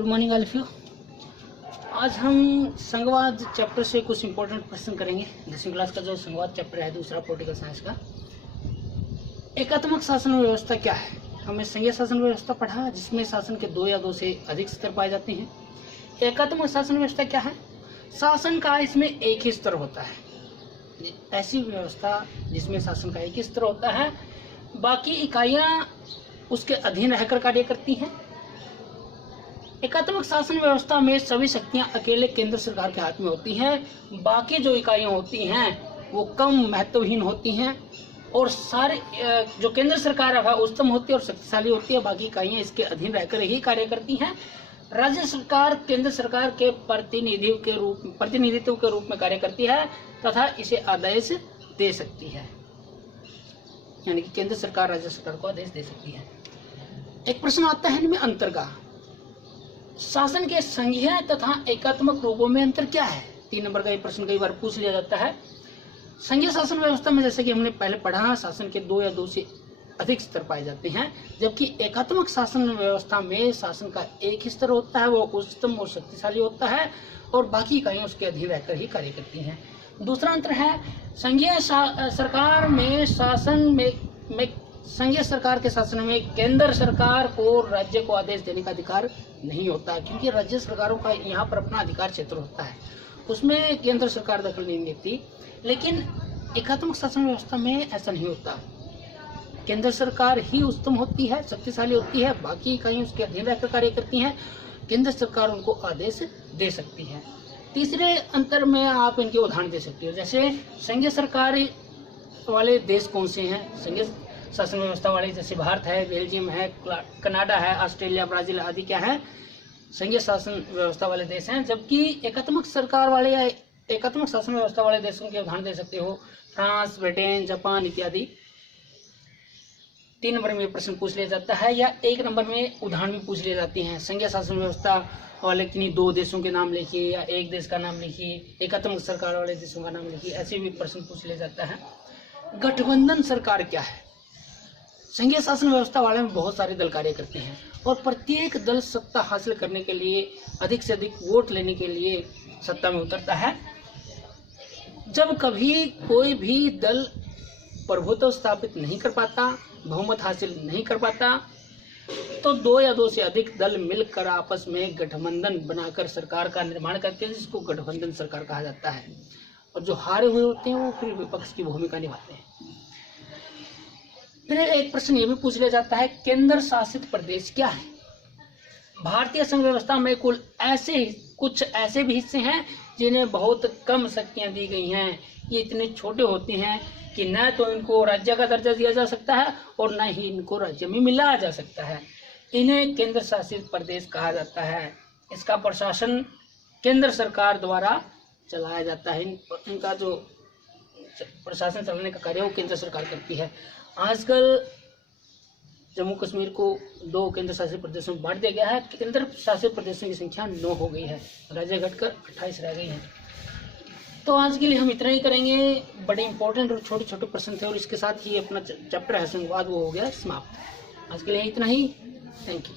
Good morning all of you. आज हम संघवाद चैप्टर से कुछ इंपॉर्टेंट क्वेश्चन करेंगे। 10वीं क्लास का जो संघवाद चैप्टर है, दूसरा पॉलिटिकल साइंस का। एकात्मक शासन व्यवस्था क्या है? हमने संघीय शासन व्यवस्था पढ़ा जिसमें शासन के 2 या 2 से अधिक स्तर पाए जाते हैं। एकात्मक शासन व्यवस्था क्या है? शासन का इसमें एक ही स्तर होता है। ऐसी व्यवस्था जिसमें शासन का एक ही स्तर होता है, बाकी इकाइयां उसके अधीन रहकर कार्य करती हैं। एकात्मक शासन व्यवस्था में सभी शक्तियां अकेले केंद्र सरकार के हाथ में होती हैं। बाकी जो इकाइयां होती हैं वो कम महत्वहीन होती हैं और सारे जो केंद्र सरकार है उच्चतम होती है और शक्तिशाली होती है। बाकी इकाइयां इसके अधीन रहकर ही कार्य करती हैं। राज्य सरकार केंद्र सरकार के प्रतिनिधित्व के रूप में कार्य करती है तथा इसे आदेश दे सकती है, यानी कि केंद्र सरकार राज्य सरकार को आदेश दे सकती है। एक प्रश्न आता है इनमें अंतर का। शासन के संघीय तथा एकात्मक रूपों में अंतर क्या है? 3 नंबर का ये प्रश्न कई बार पूछ लिया जाता है। संघीय शासन व्यवस्था में जैसे कि हमने पहले पढ़ा, शासन के 2 या 2 से अधिक स्तर पाए जाते हैं, जबकि एकात्मक शासन व्यवस्था में शासन का एक ही स्तर होता है, वो उच्चतम और शक्तिशाली होता है और बाकी इकाइयां उसके अधीन रहकर ही कार्य करती हैं। दूसरा अंतर है, संघीय सरकार में संघीय सरकार के शासन में केंद्र सरकार को राज्य को आदेश देने का अधिकार नहीं होता, क्योंकि राज्य सरकारों का यहाँ पर अपना अधिकार क्षेत्र होता है, उसमें केंद्र सरकार दखल नहीं देती। लेकिन एकात्मक शासन व्यवस्था में ऐसा नहीं होता। केंद्र सरकार ही उच्चतम होती है, शक्तिशाली होती है, बाकी इकाइयां उसके अधीन रहकर कार्य करती हैं। केंद्र सरकार उनको आदेश दे सकती है। तीसरे अंतर में आप इनके उदाहरण दे सकते हो। जैसे संघीय सरकार वाले देश कौन से हैं? संघीय शासन व्यवस्था वाले जैसे भारत है, बेल्जियम है, कनाडा है, ऑस्ट्रेलिया, ब्राजील आदि क्या है, संघीय शासन व्यवस्था वाले देश हैं। जबकि एकात्मक शासन व्यवस्था वाले देशों के उदाहरण दे सकते हो, फ्रांस, ब्रिटेन, जापान इत्यादि। 3 नंबर में प्रश्न पूछ लिया जाता है या 1 नंबर में उदाहरण भी पूछ लिए जाते हैं। संघीय शासन व्यवस्था वाले किन्हीं 2 देशों के नाम लिखिए या 1 देश का नाम लिखिए, एकात्मक सरकार वाले देशों का नाम लिखिए, ऐसे भी प्रश्न पूछ लिया जाता है। गठबंधन सरकार क्या है? संघीय शासन व्यवस्था वाले में बहुत सारे दल कार्य करते हैं और प्रत्येक दल सत्ता हासिल करने के लिए, अधिक से अधिक वोट लेने के लिए सत्ता में उतरता है। जब कभी कोई भी दल प्रभुत्व स्थापित नहीं कर पाता, बहुमत हासिल नहीं कर पाता, तो 2 या 2 से अधिक दल मिलकर आपस में गठबंधन बनाकर सरकार का निर्माण करते हैं, जिसको गठबंधन सरकार कहा जाता है। और जो हारे हुए होते हैं वो फिर विपक्ष की भूमिका निभाते हैं। फिर एक प्रश्न ये भी पूछ लिया जाता है, केंद्र शासित प्रदेश क्या है? भारतीय संघ व्यवस्था में कुछ ऐसे भी हिस्से हैं जिन्हें बहुत कम शक्तियां दी गई हैं। ये इतने छोटे होते हैं कि न तो इनको राज्य का दर्जा दिया जा सकता है और न ही इनको राज्य में मिलाया जा सकता है। इन्हें केंद्र शासित प्रदेश कहा जाता है। इसका प्रशासन केंद्र सरकार द्वारा चलाया जाता है। इनका जो प्रशासन चलाने का कार्य वो केंद्र सरकार करती है। आजकल जम्मू कश्मीर को 2 केंद्र शासित प्रदेशों में बांट दिया गया है। केंद्र शासित प्रदेशों की संख्या 9 हो गई है, राज्य घटकर 28 रह गई हैं। तो आज के लिए हम इतना ही करेंगे। बड़े इंपॉर्टेंट और छोटे छोटे प्रश्न थे और इसके साथ ही अपना चैप्टर है संघवाद वो हो गया समाप्त। आज के लिए इतना ही। Thank you.